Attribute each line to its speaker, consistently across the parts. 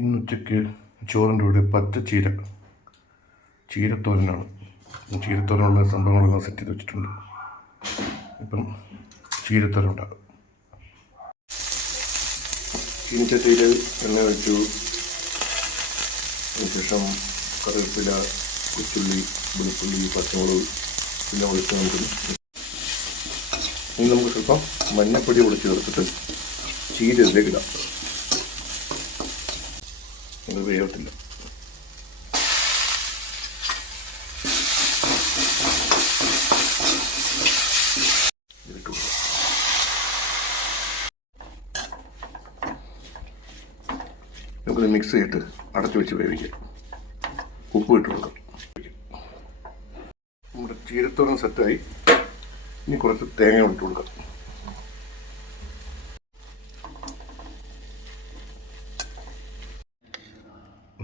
Speaker 1: ഇന്ന് ഉച്ചയ്ക്ക് ചോറിന്റെ കൂടെ പച്ച ചീര. ചീരത്തോരനാണ്. ചീരത്തോരനുള്ള സംഭവങ്ങളൊക്കെ സെറ്റ് ചെയ്ത് വെച്ചിട്ടുണ്ട്. ഇപ്പം ചീരത്തോരൻ ഉണ്ടാകും ചീനിച്ചട്ടിയിൽ എണ്ണ ഒഴിച്ചു. അതിനുശേഷം കറിവേപ്പില കൊച്ചുള്ളി വെളുത്തുള്ളി പച്ചമുളക് പിന്നെ വെളിച്ചെണ്ണ ഇനി നമുക്ക് സ്വല്പം മഞ്ഞപ്പൊടി കൂടി ചേർത്തിട്ട് ചീര ഇതിലേക്ക് ഇടാം. അത് വേവത്തില്ല നമുക്കിത് മിക്സ് ചെയ്തിട്ട് അടച്ചു വെച്ച് വേവിക്കാം. ഉപ്പ് ഇട്ട് കൊടുക്കാം. നമ്മുടെ ചീരത്തോളം സെറ്റായി ഇനി കുറച്ച് തേങ്ങ ഇട്ട് കൊടുക്കാം.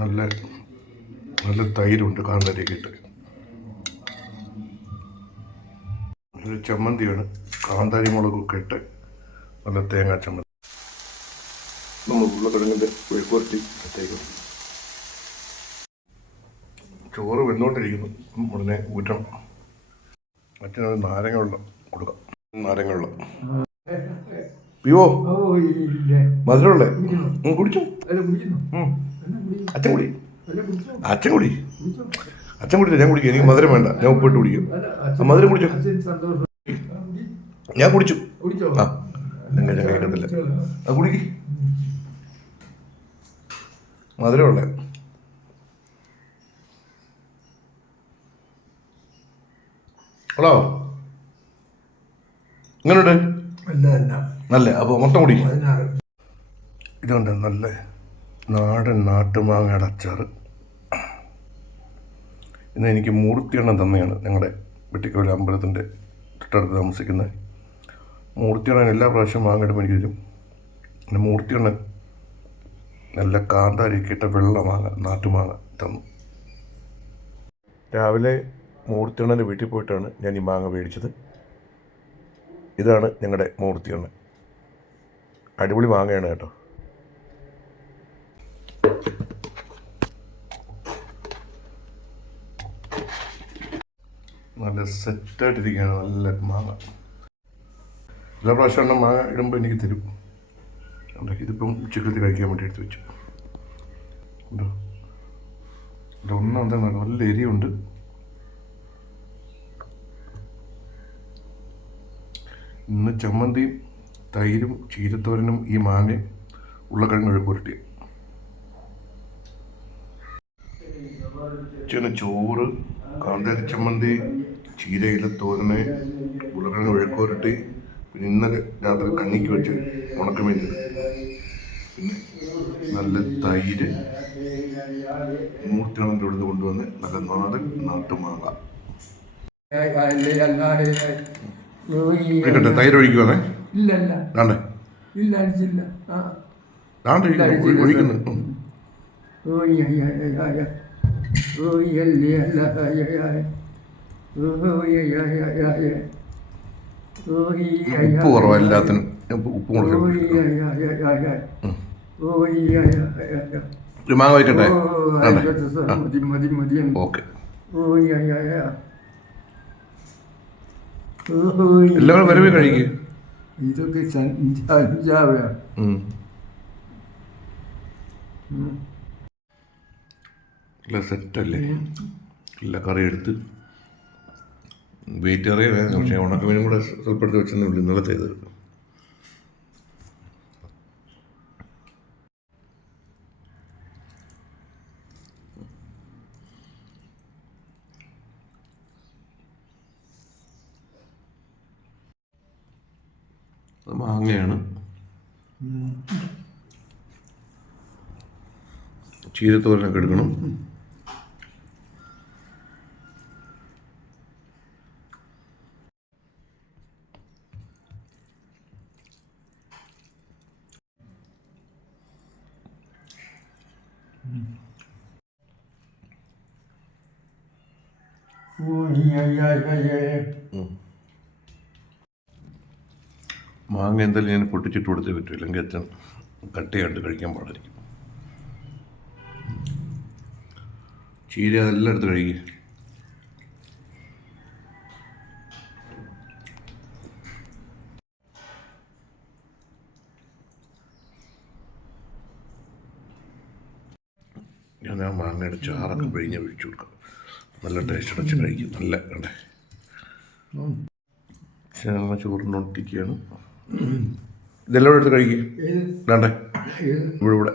Speaker 1: നല്ല നല്ല തൈരുണ്ട് കാന്താരിയൊക്കെ ഇട്ട് ഒരു ചമ്മന്തിയാണ്. കാന്താരി മുളകൊക്കെ ഇട്ട് നല്ല തേങ്ങാ ചമ്മന്തി. നമ്മൾ ഉരുളക്കിഴങ്ങിന്റെ വെഴുക്കുവരട്ടി അത്തേക്ക് ചോറ് വെന്തോണ്ടിരിക്കുന്നു. ഉടനെ ഊറ്റണം. അച്ഛനൊരു നാരങ്ങ വെള്ളം കൊടുക്കാം. നാരങ്ങ വെള്ളം പിയോ മധുരമുള്ളേ? കുടിച്ചു.
Speaker 2: കുടിക്കുന്നു.
Speaker 1: അച്ഛൻ കുടി. അച്ഛൻ കുടി. അച്ഛൻ ഞാൻ കുടിക്കും. എനിക്ക് മധുരം വേണ്ട. ഞാൻ ഉപ്പിട്ട് കുടിക്കും. മധുരം കുടിച്ചോ. ഞാൻ കുടിച്ചു. ആ. അല്ലെങ്കിൽ ഞാൻ കേൾക്കത്തില്ല ആ കുടിക്ക്. മധുരമുള്ള. ഹലോ? ഇങ്ങനെയുണ്ട് നല്ല. അപ്പോൾ മൊത്തം കുടി.
Speaker 2: ഇതുകൊണ്ട്
Speaker 1: ഇതുണ്ട് നല്ല നാടൻ നാട്ടുമാങ്ങയുടെ അച്ചാർ ഇന്ന് എനിക്ക് മൂർത്തിയെണ്ണം തന്നെയാണ് ഞങ്ങളുടെ വെട്ടിക്കോല അമ്പലത്തിന്റെ തൊട്ടടുത്ത് താമസിക്കുന്നത്. മൂർത്തിയെണ്ണൻ എല്ലാ പ്രാവശ്യവും മാങ്ങയിടുമ്പോൾ എനിക്ക് തരും. പിന്നെ മൂർത്തിയെണ്ണൻ നല്ല കാന്താരിയൊക്കെ ഇട്ട വെള്ള മാങ്ങ നാട്ടുമാങ്ങ തന്നു. രാവിലെ മൂർത്തിയണ്ണന്റെ വീട്ടിൽ പോയിട്ടാണ് ഞാൻ ഈ മാങ്ങ മേടിച്ചത്. ഇതാണ് ഞങ്ങളുടെ മൂർത്തിയണ്ണൻ അടിപൊളി മാങ്ങയാണ് കേട്ടോ. നല്ല സെറ്റായിട്ടിരിക്കുകയാണ്. നല്ല മാങ്ങ. എല്ലാ പ്രാവശ്യം എണ്ണം മാങ്ങ ഇടുമ്പോൾ എനിക്ക് തരും. ഇതിപ്പം ഉച്ചക്കലത്ത് കഴിക്കാൻ വേണ്ടി എടുത്ത് വെച്ചു. ഉണ്ടോ ഇത് ഒന്നും എന്താ നല്ല എരിയുണ്ട് ഇന്ന് ചമ്മന്തിയും തൈരും ചീരത്തോരനും ഈ മാങ്ങയും ഉള്ളക്കിഴങ്ങ് മെഴുക്കുരുട്ടി ഉച്ചന് ചോറ് കാന്തരി ചമ്മന്തി ചീരയില തോരനെ ഉരുളക്കിഴങ്ങ് മെഴുക്കുരുട്ടി പിന്നെ ഇന്നലെ രാത്രി കഞ്ഞിക്ക് വെച്ച് ഉണക്കമേഞ്ഞത് പിന്നെ നല്ല തൈര് മൂർത്തിയാണെന്റെ ഉള്ളത് കൊണ്ടുവന്ന് നല്ല നാടൻ നാട്ടുമാങ്ങ. കേട്ടെ തൈര് ഒഴിക്കുവാണേ?
Speaker 2: ഇല്ല ഇല്ല ഇല്ല അടിച്ചില്ല.
Speaker 1: ദാണ്ട് ഒഴിക്കുന്നു. ഉം. ഉപ്പ് കുറവാ എല്ലാത്തിനും. ഉപ്പ് കൊടുക്കും. ഒരു മാങ്ങ വയ്ക്കട്ടെ? ഓക്കെ. എല്ലാവരും വരവേ കഴിക്കുക
Speaker 2: ഇതൊക്കെ
Speaker 1: നല്ല സെറ്റല്ലേ എല്ലാ കറി എടുത്ത്. വെയിറ്റ് അറിയാം പക്ഷേ ഉണക്കമീനും കൂടെ ഉൾപ്പെടുത്തി വെച്ചെന്നേ ഉള്ളൂ ഇന്നലെ ചെയ്തത്. മാങ്ങയാണ്. ചീരത്തോരനൊക്കെ എടുക്കണം. മാങ്ങ എന്തായാലും ഞാൻ പൊട്ടിച്ചിട്ട് കൊടുത്തേ പറ്റൂ. ഇല്ലെങ്കിൽ അച്ഛൻ കട്ടയായിട്ട് കഴിക്കാൻ പാടായിരിക്കും. ചീര അതെല്ലാം എടുത്ത് കഴിക്കുക ഞാൻ ആ മാങ്ങയുടെ ചാറൊക്കെ പിഴിഞ്ഞ് ഒഴിച്ചു കൊടുക്കാം. നല്ല ടേസ്റ്റ് അടച്ച് കഴിക്കും നല്ല ചേർന്ന ചോറിനൊട്ടിക്കുകയാണ് ഇതെല്ലാം എടുത്ത് കഴിക്കും.
Speaker 2: ഏത്
Speaker 1: വേണ്ടേ? ഇവിടെ ഇവിടെ.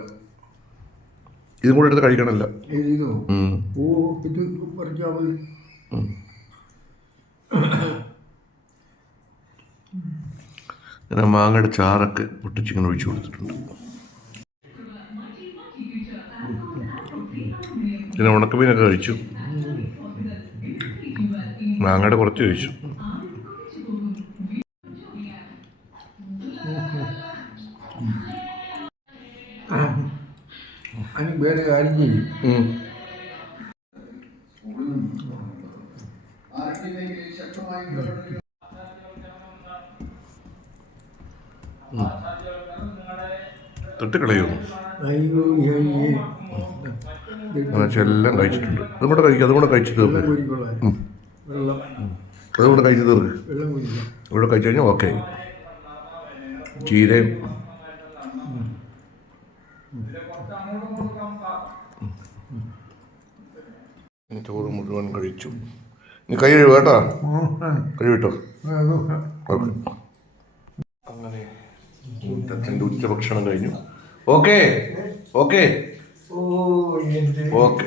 Speaker 1: ഇതും കൂടെ എടുത്ത് കഴിക്കണമല്ല. ആ മാങ്ങയുടെ ചാറൊക്കെ പൊട്ടിച്ചിങ്ങനെ ഒഴിച്ചു കൊടുത്തിട്ടുണ്ട്. പിന്നെ ഉണക്കമീനൊക്കെ കഴിച്ചു. മാങ്ങയുടെ കുറച്ച്
Speaker 2: ചോദിച്ചു. വേറെ കാര്യം ചെയ്യും.
Speaker 1: ഉം. തൊട്ടുകളയുന്നു എല്ലാം കഴിച്ചിട്ടുണ്ട്. അതും കൂടെ കഴിക്കുക അതും കൂടെ
Speaker 2: വെള്ളം.
Speaker 1: അതുകൊണ്ട് കഴിച്ചു തീർക്ക് ഇവിടെ കഴിച്ചു കഴിഞ്ഞാൽ ഓക്കെ. ചീരയും. ചോറ് മുഴുവൻ കഴിച്ചു. നീ കൈ കഴിവ് കേട്ടോ. കഴിവിട്ടോ ഓക്കെ. അങ്ങനെ അച്ഛന്റെ ഉച്ചഭക്ഷണം കഴിഞ്ഞു. ഓക്കെ. ഓക്കെ. ഓക്കെ.